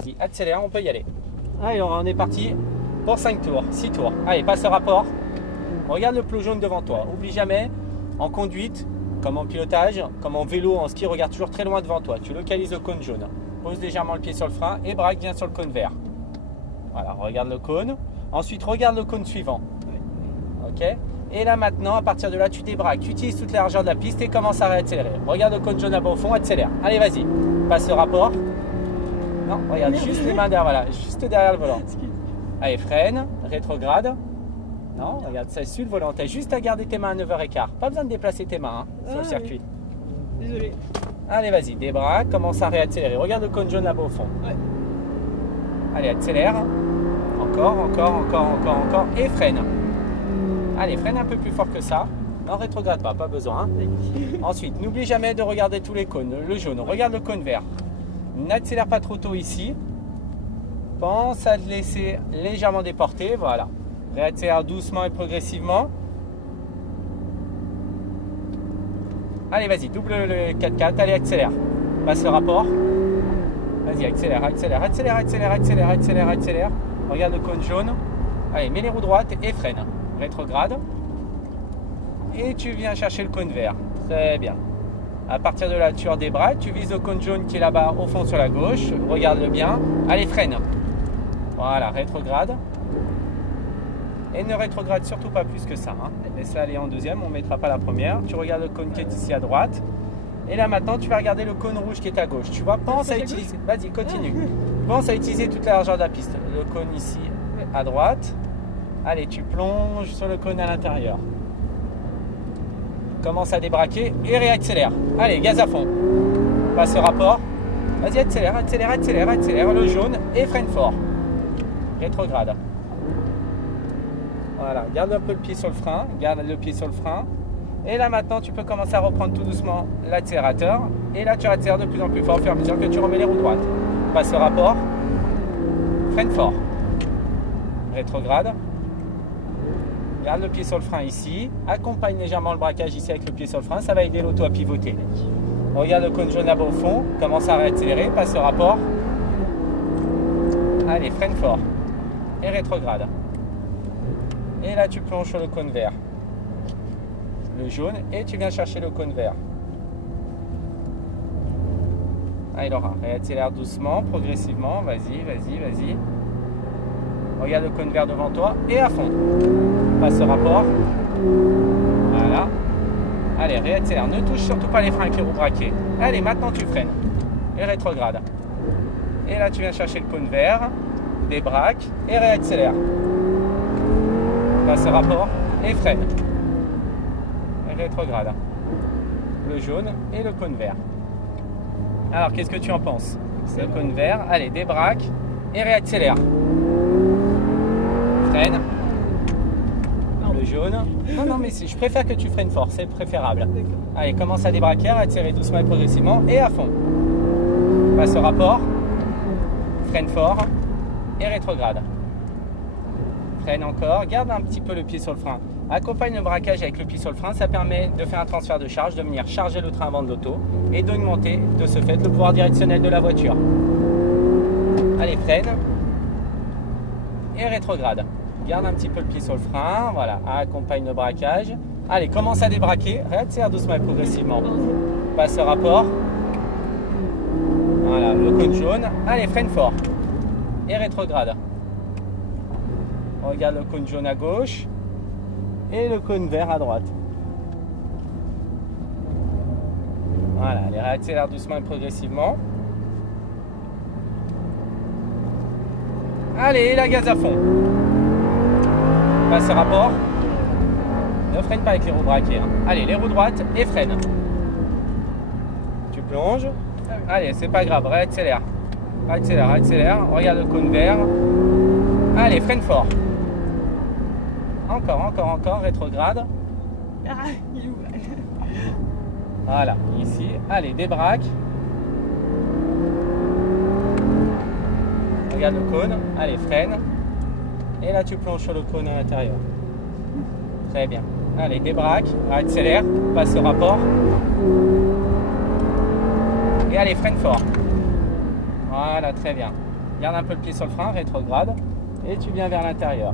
Vas-y, accélère, on peut y aller. Allez, on est parti pour 5 tours, 6 tours. Allez, passe le rapport. Regarde le plot jaune devant toi. Oublie jamais, en conduite, comme en pilotage, comme en vélo, en ski, regarde toujours très loin devant toi. Tu localises le cône jaune. Pose légèrement le pied sur le frein et braque bien sur le cône vert. Voilà, regarde le cône. Ensuite, regarde le cône suivant. Ok. Et là maintenant, à partir de là, tu débraques. Tu utilises toute la largeur de la piste et commence à réaccélérer. Regarde le cône jaune à bas au fond, accélère. Allez, vas-y. Passe le rapport. Non, regarde, juste les mains derrière, voilà, juste derrière le volant. Allez, freine, rétrograde. Non, regarde, ça suit le volant. Tu as juste à garder tes mains à 9h15. Pas besoin de déplacer tes mains sur le circuit. Désolé. Allez, vas-y, débraque, commence à réaccélérer. Regarde le cône jaune là-bas au fond. Ouais. Allez, accélère. Encore. Et freine. Allez, freine un peu plus fort que ça. Non, rétrograde pas besoin. Ensuite, n'oublie jamais de regarder tous les cônes. Le jaune, regarde le cône vert. N'accélère pas trop tôt ici. Pense à te laisser légèrement déporter. Voilà. Réaccélère doucement et progressivement. Allez, vas-y, double le 4x4. Allez, accélère. Passe le rapport. Vas-y, accélère. Regarde le cône jaune. Allez, mets les roues droites et freine. Rétrograde. Et tu viens chercher le cône vert. Très bien. À partir de là, tu redébraques. Tu vises le cône jaune qui est là-bas au fond sur la gauche. Regarde-le bien. Allez, freine. Voilà, rétrograde. Et ne rétrograde surtout pas plus que ça. Laisse-la aller en deuxième, on ne mettra pas la première. Tu regardes le cône qui est ici à droite. Et là maintenant, tu vas regarder le cône rouge qui est à gauche. Tu vois, pense à utiliser. Vas-y, continue. Pense à utiliser toute la largeur de la piste. Le cône ici à droite. Allez, tu plonges sur le cône à l'intérieur. Commence à débraquer et réaccélère. Allez, gaz à fond. Passe le rapport. Vas-y, accélère le jaune et freine fort. Rétrograde. Voilà, garde un peu le pied sur le frein. Et là maintenant, tu peux commencer à reprendre tout doucement l'accélérateur. Et là, tu accélères de plus en plus fort au fur et à mesure que tu remets les roues droites. Passe le rapport. Freine fort. Rétrograde. Garde le pied sur le frein ici. Accompagne légèrement le braquage ici avec le pied sur le frein. Ça va aider l'auto à pivoter. Regarde le cône jaune là-bas au fond. Commence à réaccélérer. Passe le rapport. Allez, freine fort. Et rétrograde. Et là, tu plonges sur le cône vert. Le jaune. Et tu viens chercher le cône vert. Allez, Laura, réaccélère doucement, progressivement. Vas-y. Regarde le cône vert devant toi. Et à fond. Passe le rapport. Voilà. Allez, réaccélère. Ne touche surtout pas les freins avec les roues braquées. Allez, maintenant tu freines. Et rétrograde. Et là, tu viens chercher le cône vert. Débraque. Et réaccélère. Passe le rapport. Et freine. Et rétrograde. Le jaune et le cône vert. Alors, qu'est-ce que tu en penses? Le cône vert. Allez, débraque. Et réaccélère. Freine. Le jaune. Non, mais je préfère que tu freines fort, c'est préférable. Allez, accélère à débraquer, à tirer doucement et progressivement et à fond. Passe au rapport. Freine fort et rétrograde. Freine encore, garde un petit peu le pied sur le frein. Accompagne le braquage avec le pied sur le frein, ça permet de faire un transfert de charge, de venir charger le train avant de l'auto et d'augmenter de ce fait le pouvoir directionnel de la voiture. Allez, freine et rétrograde. Garde un petit peu le pied sur le frein, voilà, accompagne le braquage. Allez, commence à débraquer, réaccélère doucement et progressivement. Passe le rapport. Voilà, le cône jaune. Allez, freine fort. Et rétrograde. Regarde le cône jaune à gauche. Et le cône vert à droite. Voilà, allez, réaccélère doucement et progressivement. Allez, la gaz à fond. Passe le rapport. Ne freine pas avec les roues braquées. Allez, les roues droites et freine. Tu plonges. Allez, c'est pas grave, réaccélère. Réaccélère. Regarde le cône vert. Allez, freine fort. Encore, rétrograde. Ah, il est où? Voilà, ici. Allez, débraque. Regarde le cône. Allez, freine. Et là, tu plonges sur le cône à l'intérieur. Très bien. Allez, débraque, accélère, passe le rapport. Et allez, freine fort. Voilà, très bien. Garde un peu le pied sur le frein, rétrograde. Et tu viens vers l'intérieur.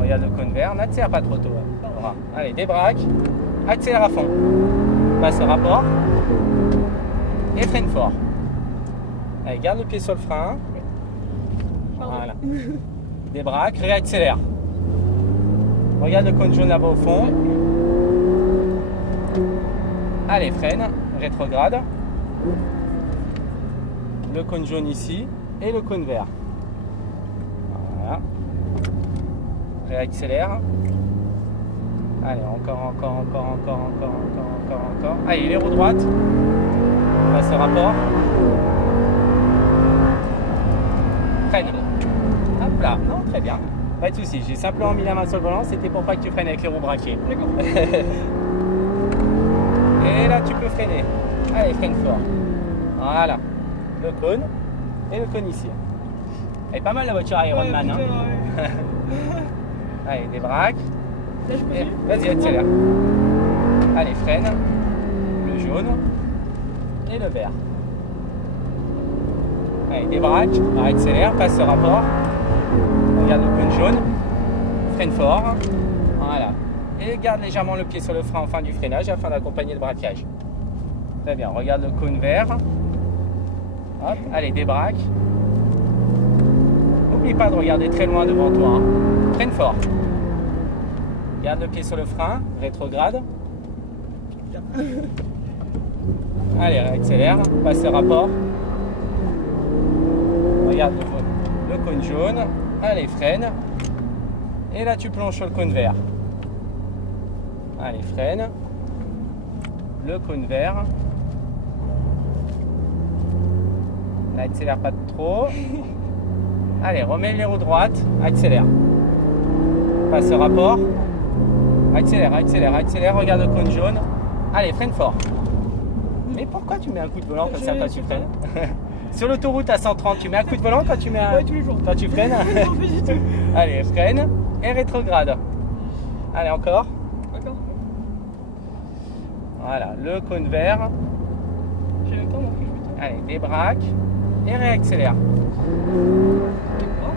Regarde le cône vert, n'accélère pas trop tôt. Hein. Voilà. Allez, débraque, accélère à fond. Passe au rapport. Et freine fort. Allez, garde le pied sur le frein. Voilà. Débraque, réaccélère. Regarde le cône jaune là-bas au fond. Allez, freine, rétrograde. Le cône jaune ici et le cône vert. Voilà. Réaccélère. Allez, encore. Allez, les roues droites. Passe au rapport. Freine. Hop là, non, très bien. Pas de soucis, j'ai simplement mis la main sur le volant, c'était pour pas que tu freines avec les roues braquées. D'accord. Et là, tu peux freiner. Allez, freine fort. Voilà. Le cône et le cône ici. Elle est pas mal la voiture Ironman. Ouais, Hein. ouais. Allez, débraque. Là, je continue. Vas-y, accélère. Allez, freine. Le jaune et le vert. Allez, débraque. Accélère, passe ce rapport. Regarde le cône jaune. Freine fort. Voilà. Et garde légèrement le pied sur le frein en fin du freinage afin d'accompagner le braquage. Très bien. Regarde le cône vert. Hop. Allez, débraque. N'oublie pas de regarder très loin devant toi. Hein. Freine fort. Garde le pied sur le frein. Rétrograde. Allez, accélère. Passe le rapport. Regarde le cône jaune. Allez, freine. Et là, tu plonges sur le cône vert. Allez, freine. Le cône vert. N'accélère pas trop. Allez, remets les roues droites. Accélère. Passe le rapport. Accélère. Regarde le cône jaune. Allez, freine fort. Mais pourquoi tu mets un coup de volant comme ça quand tu freines? Sur l'autoroute à 130, tu mets un coup de volant quand tu mets un... Ouais, tous les jours. Quand tu freines? Non, pas du tout. Allez, freine et rétrograde. Allez, encore. D'accord. Voilà, le cône vert. J'ai le temps, donc je vais Allez, débraque et réaccélère. D'accord.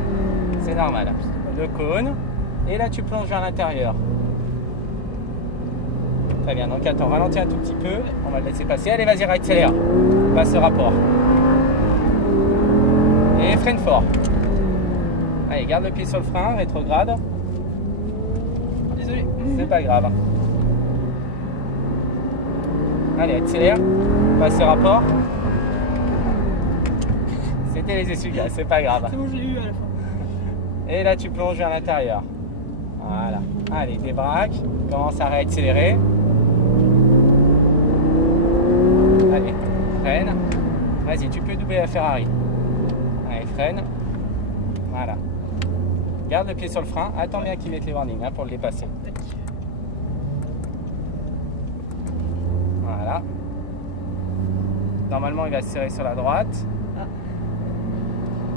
C'est normal. Le cône. Et là, tu plonges vers l'intérieur. Très bien, donc attends, ralentis un tout petit peu. On va le laisser passer. Allez, vas-y, réaccélère. Passe ce rapport. Et freine fort. Allez, garde le pied sur le frein, rétrograde. Désolé. C'est pas grave. Allez, accélère. Passe ce rapport. C'était les essuie-glaces, c'est pas grave. C'est bon, je l'ai eu à la fin. Et là, tu plonges vers l'intérieur. Voilà. Allez, débraque. Commence à réaccélérer. Allez, freine. Vas-y, tu peux doubler la Ferrari. Allez, freine. Voilà. Garde le pied sur le frein. Attends bien qu'il mette les warnings hein, pour le dépasser. Voilà. Normalement, il va se serrer sur la droite.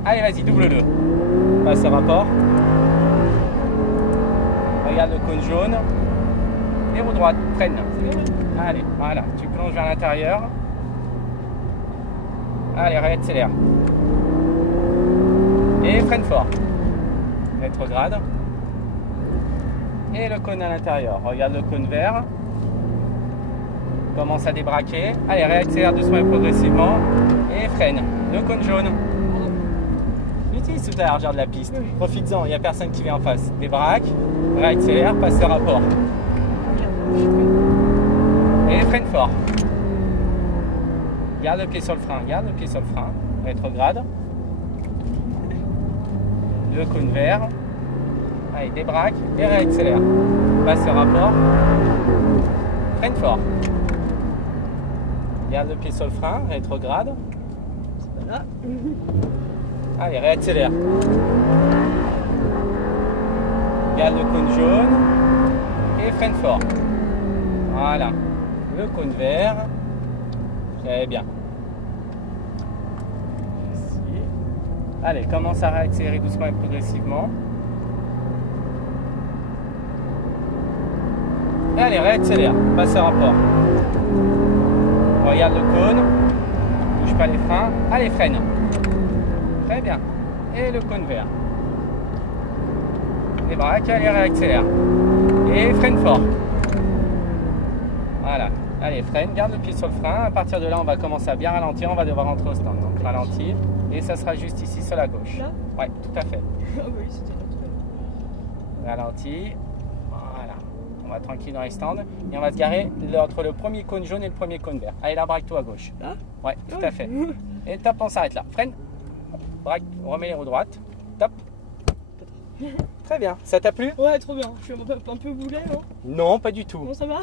Allez, vas-y, double-le. Passe le rapport. Regarde le cône jaune. Et roue droite, freine. Allez, voilà. Tu plonges vers l'intérieur. Allez, réaccélère. Et freine fort. Rétrograde. Et le cône à l'intérieur. Regarde le cône vert. Commence à débraquer. Allez, réaccélère doucement et progressivement. Et freine. Le cône jaune. Utilise toute la largeur de la piste. Profites-en, il n'y a personne qui vient en face. Débraque, réaccélère, passe le rapport. Et freine fort. Garde le pied sur le frein, Rétrograde. Le cône vert. Allez, débraque et réaccélère. Passe le rapport. Freine fort. Garde le pied sur le frein, rétrograde. C'est pas là. Allez, réaccélère. Garde le cône jaune et freine fort. Voilà. Le cône vert. Très bien. Ici. Allez, commence à réaccélérer doucement et progressivement. Et allez, réaccélère. Passe au rapport. Regarde le cône. Bouge pas les freins. Allez, freine. Très bien. Et le cône vert. Les braques, allez, réaccélère. Et freine fort. Voilà. Allez, freine, garde le pied sur le frein. À partir de là, on va commencer à bien ralentir. On va devoir rentrer au stand. Donc, ralentir. Et ça sera juste ici sur la gauche. Là? Ouais, tout à fait. Ah oui, c'était là tout à l'heure. Ralenti. Voilà. On va tranquille dans les stands. Et on va se garer entre le premier cône jaune et le premier cône vert. Allez, là, braque-toi à gauche. Là? Ouais, tout à fait. Et top, on s'arrête là. Freine. Braque, remets les roues droites. Top. Très bien. Ça t'a plu? Ouais, trop bien. Je suis un peu boulet, non? Non, pas du tout. Bon, ça va?